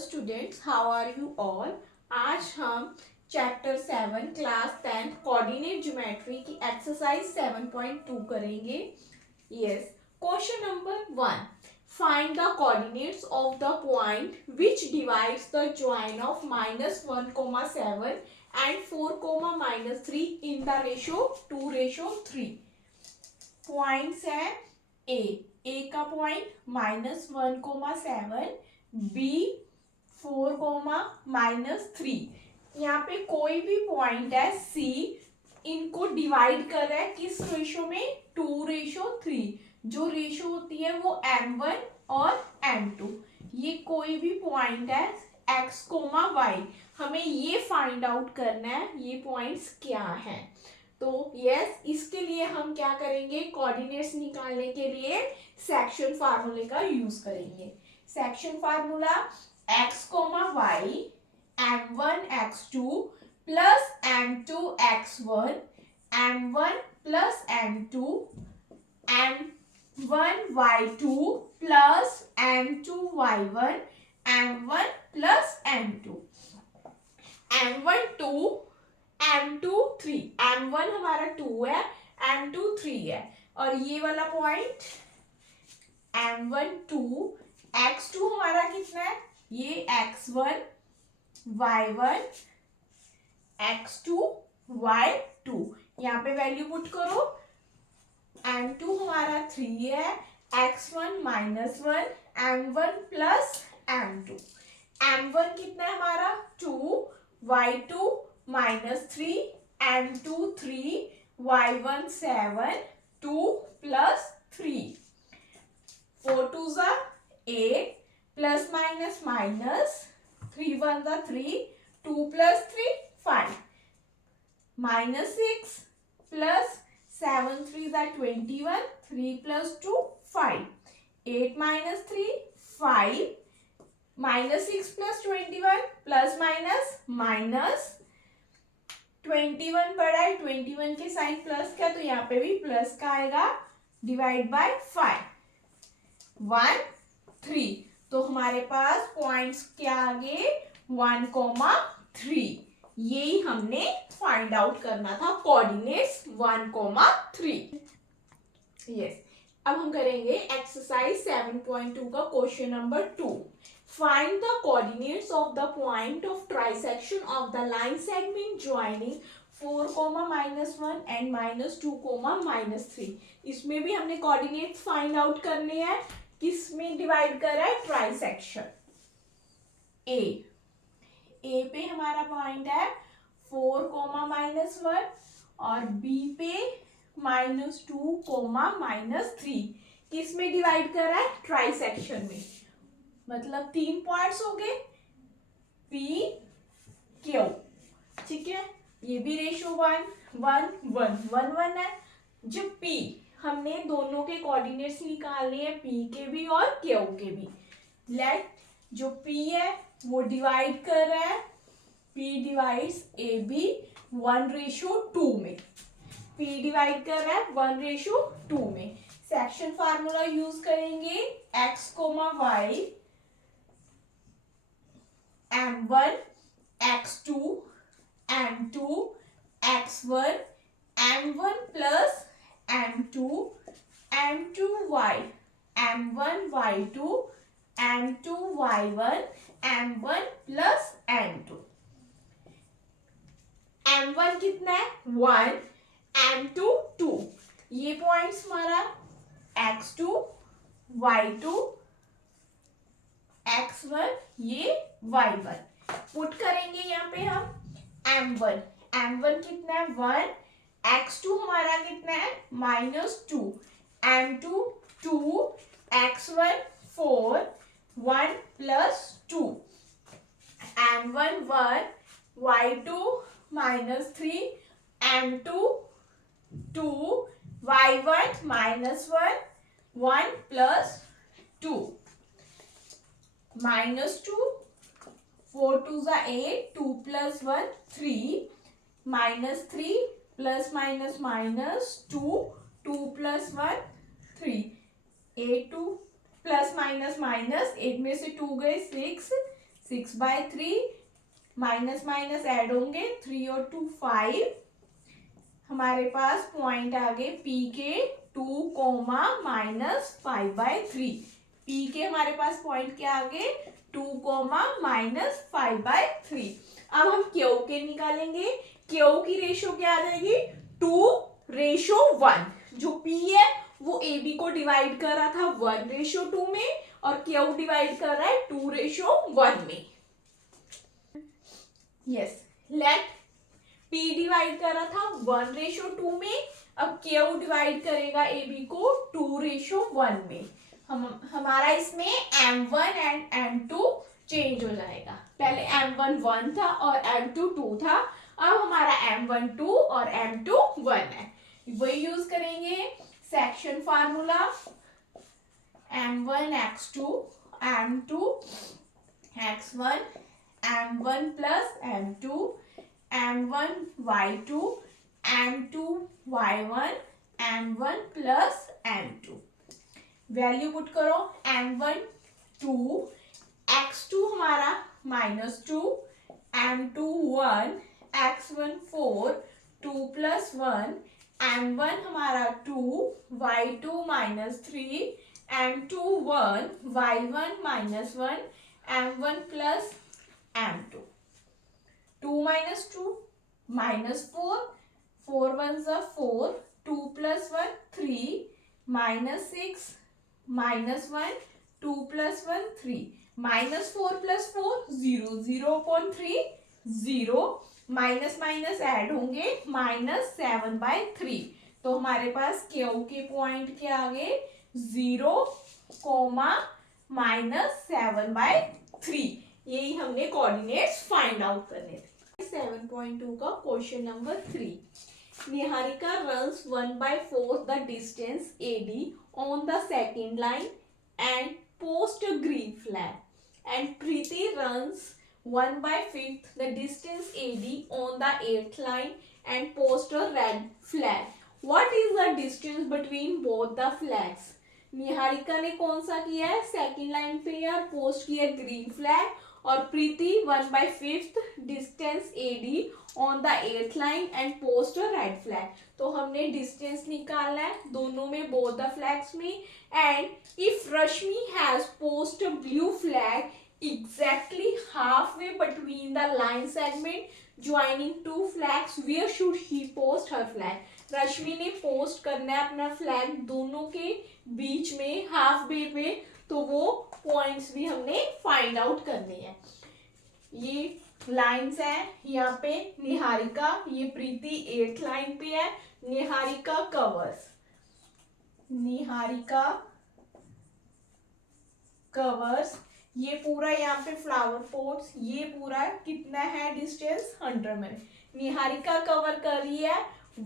Students, how are you all. आज हम chapter 7 class 10 coordinate geometry की एक्सरसाइज 7.2 करेंगे। Yes, question number 1, find the coordinates of the point which divides the join of -1,7 and 4, -3 in the ratio 2:3। Points है A का point -1,7, B 4, -3। यहाँ पे कोई भी पॉइंट है सी, इनको डिवाइड कर रहा है किस रेशो में, 2:3। जो रेशो होती है वो m1 और m2। ये कोई भी पॉइंट है x, y, हमें ये फाइंड आउट करना है ये पॉइंट्स क्या है। तो यस, इसके लिए हम क्या करेंगे, कोऑर्डिनेट्स निकालने के लिए सेक्शन फार्मूले का यूज करेंगे। Section formula x, y m1 x2 plus m2 x1 m1 plus m2 m1 y2 plus m2 y1 m1 plus m2 m1 2 m2 3। m1 हमारा 2 है, m2 3 है, और ये वाला पॉइंट m1 2 x2 हमारा कितना है, ये x1 y1 x2 y2। यहाँ पे वैल्यू पुट करो। m2 हमारा 3 है, x1 -1 m1 plus m2। m1 कितना है हमारा 2, y2 -3 m2 3 y1 7 2 प्लस 3। 4 2 जा 8 प्लस माइनस माइनस 3 1 जा 3 2 प्लस 3 5 -6 प्लस 7 3 जा 21 3 plus 2 5 8 minus 3 5 -6 plus 21 plus minus minus 21 बड़ा है, 21 के साइन प्लस का, तो यहाँ पे भी प्लस का आएगा, डिवाइड बाय 5 1 3। तो हमारे पास पॉइंट्स क्या आ गए, 1, 3। यही हमने फाइंड आउट करना था, कोऑर्डिनेट्स 1, 3। यस, अब हम करेंगे एक्सरसाइज 7.2 का question number 2। Find the coordinates of the point of trisection of the line segment joining 4, -1 and -2, -3। इसमें भी हमने कोऑर्डिनेट्स फाइंड आउट करने हैं। किस में डिवाइड कर रहा है, ट्राइसेक्शन। ए पे हमारा पॉइंट है 4, -1 और बी पे -2, -3। किस में डिवाइड कर रहा है, ट्राइसेक्शन में। मतलब 3 पॉइंट्स हो गए पी क्यू, ठीक है। ये भी रेशो 1 1 1 1 1 है। जो पी, हमने दोनों के कोऑर्डिनेट्स निकालने हैं, पी के भी और क्यू के भी। लेट जो पी है वो डिवाइड कर रहा है, पी डिवाइड्स ए बी 1:2 में। पी डिवाइड कर रहा है 1:2 में। सेक्शन फार्मूला यूज करेंगे, x, y m1 x2 m2 x1 m1 plus m2 m2 y m1 y2 m2 y1 m1 plus m2। m1 कितना है 1, m2 2। ये पॉइंट्स हमारा x2 y2 x1 ये y1। पुट करेंगे यहाँ पे हम m1 कितना है 1, x2 हमारा कितना है -2 m2 2 x1 4 1 plus 2 m1 1 y2 -3 m2 2 y1 -1 1 plus 2 -2 4 2 जा 8 2 plus 1 3 -3 plus minus minus 2 2 plus 1 3 8 2 plus minus minus 8 में से 2 गए 6 6/3 माइनस माइनस ऐड होंगे 3 और 2 5 हमारे पास पॉइंट आ गए पी के 2 कोमा माइनस 5/3 पी के हमारे पास पॉइंट क्या आ गए 2 कोमा माइनस 5/3 अब हम क्यू के निकालेंगे क्यू की रेशो क्या आ जाएगी 2:1 जो पी है वो ए बी को डिवाइड कर रहा था 1:2 में और क्यू डिवाइड कर रहा है 2:1 में यस लेट पी डिवाइड कर रहा था 1:2 में अब क्यू डिवाइड करेगा ए बी को 2:1 में हमारा इसमें m1 एंड m2 चेंज हो जाएगा पहले m1 1 था और m2 2 था अब हमारा m1 2 और m2 1 है वही यूज करेंगे section formula m1 x2 m2 x1 m1 plus m2 m1 y2 m2 y1 m1 plus m2 value put करो m1 2 x2 हमारा -2 m2 1 x1 4 2 + 1 m1 हमारा 2 y2 -3 m2 1 y1 -1 m1 plus m2 2 - 2 -4 4 1s are 4 2 + 1 3 -6 -1 2 + 1 3 -4 + 4 0 0/3 0 minus minus add होंगे -7/3 तो हमारे पास Q के point क्या आ गए 0 coma -7/3 यही हमने कोऑर्डिनेट्स फाइंड आउट करने थे 7.2 का question number 3 Niharika runs 1/4 the distance AD on the second line and post a green flag and Preeti runs 1/5 the distance AD on the 8th line and post a red flag. What is the distance between both the flags? Niharika ने कौन सा किया है second line पे यार post किया green flag और Preeti 1/5 distance AD on the 8th line and post a red flag तो हमने डिस्टेंस निकालना है दोनों में बोथ द फ्लैग्स में and if Rashmi has post a blue flag exactly halfway between the line segment joining two flags where should he post her flag रश्मि ने post करना है अपना फ्लैग दोनों के बीच में हाफ वे पे तो वो पॉइंट्स भी हमने फाइंड आउट करने हैं ये लाइंस है यहाँ पे निहारिका ये प्रीति 8th लाइन पे है निहारिका कवर्स ये पूरा यहाँ पे फ्लावर पॉट्स ये पूरा कितना है डिस्टेंस 100 में निहारिका कवर कर रही है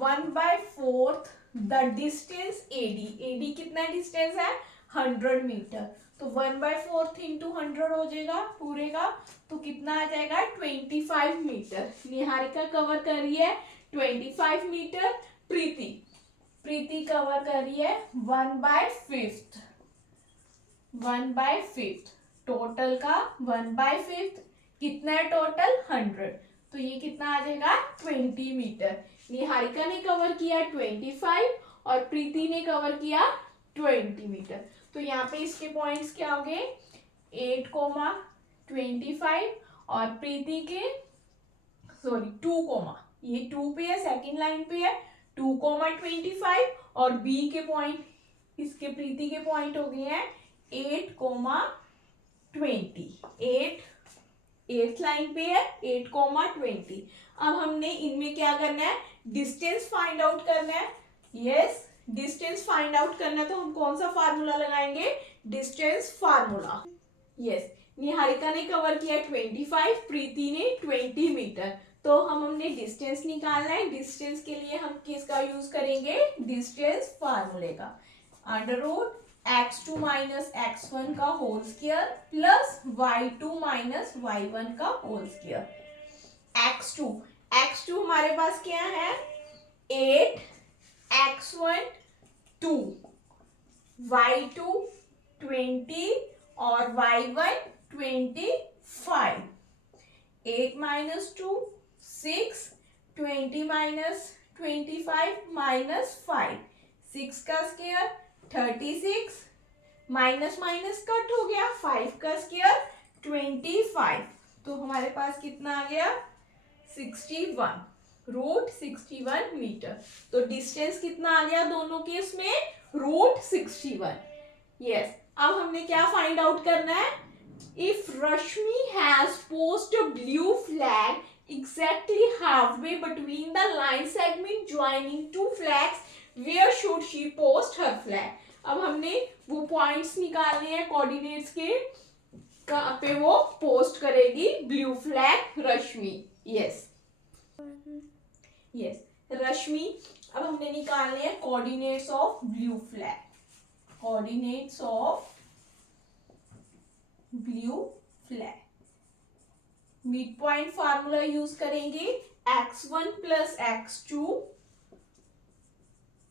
1/4 द डिस्टेंस एडी कितना डिस्टेंस है 100 मीटर तो 1/4 इंटू 100 हो जाएगा पूरे का तो कितना आ जाएगा 25 मीटर निहारिका कवर कर रही है 25 मीटर प्रीति कवर कर रही है 1/5 टोटल का 1/5 कितना है टोटल 100 तो ये कितना आ जाएगा 20 मीटर निहारिका ने कवर किया 25 और प्रीति ने कवर किया 20 मीटर तो यहाँ पे इसके पॉइंट्स क्या हो गए 8,25 और प्रीति के 2, ये 2 पे है सेकंड लाइन पे है 2,25 और बी के पॉइंट इसके प्रीति के पॉइंट हो गए हैं 8,20 लाइन पे है 8,20 अब हमने इनमें क्या करना है डिस्टेंस फाइंड आउट करना है यस डिस्टेंस फाइंड आउट करना है तो हम कौन सा फार्मूला लगाएंगे डिस्टेंस फार्मूला यस निहारिका ने कवर किया 25 प्रीति ने 20 मीटर तो हमने डिस्टेंस निकालना है डिस्टेंस के लिए हम किसका यूज करेंगे डिस्टेंस फार्मूले का √ x2 - x1 का whole square plus y2 - y1 का होल स्क्वायर x2 हमारे पास क्या है 8 x1 2 y2 20 और y1 25 5, 8 minus 2, 6, 20 minus 25 minus 5, 6 का स्क्वायर 36, माइनस माइनस कट हो गया, 5 का स्क्वायर 25, तो हमारे पास कितना आ गया 61, √61 मीटर। तो डिस्टेंस कितना आ गया दोनों केस में, √61। यस, अब हमने क्या फाइंड आउट करना है, if Rashmi has post a blue flag exactly halfway between the line segment joining two flags, where should she post her flag. अब हमने वो पॉइंट्स निकालने हैं कोऑर्डिनेट्स के, कहाँ पे वो पोस्ट करेगी ब्लू फ्लैग रश्मि। यस यस, रश्मि, अब हमने निकालने हैं coordinates of blue flag, coordinates of blue flag. Mid point formula use करेंगे, x1 plus x2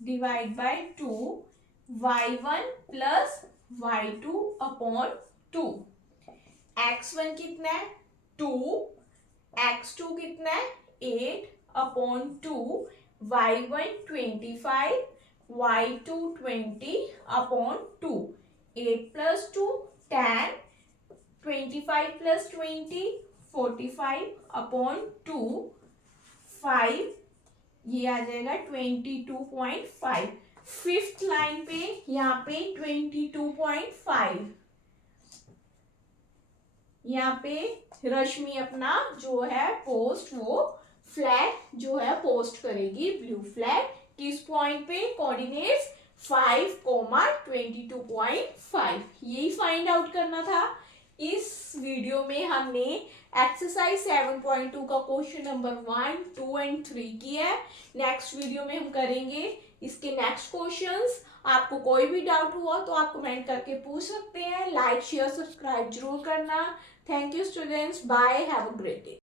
divide by 2, y1 plus y2 upon 2। x1 कितना है 2, x2 कितना है 8 upon 2, y1 25, y2 20 upon 2, 8 plus 2 10, 25 plus 20 45 upon 2, 5, ये आ जाएगा 22.5। फिफ्थ लाइन पे यहाँ पे 22.5, यहाँ पे रश्मि अपना जो है पोस्ट, वो फ्लैग जो है पोस्ट करेगी ब्लू फ्लैग, किस पॉइंट पे, कोऑर्डिनेट्स 5, 22.5। यही फाइंड आउट करना था। इस वीडियो में हमने एक्सरसाइज 7.2 का क्वेश्चन नंबर 1, 2 एंड 3 किया है। नेक्स्ट वीडियो में हम करेंगे इसके नेक्स्ट क्वेश्चंस। आपको कोई भी डाउट हुआ तो आप कमेंट करके पूछ सकते हैं। लाइक शेयर सब्सक्राइब जरूर करना। Thank you students, bye, have a great day.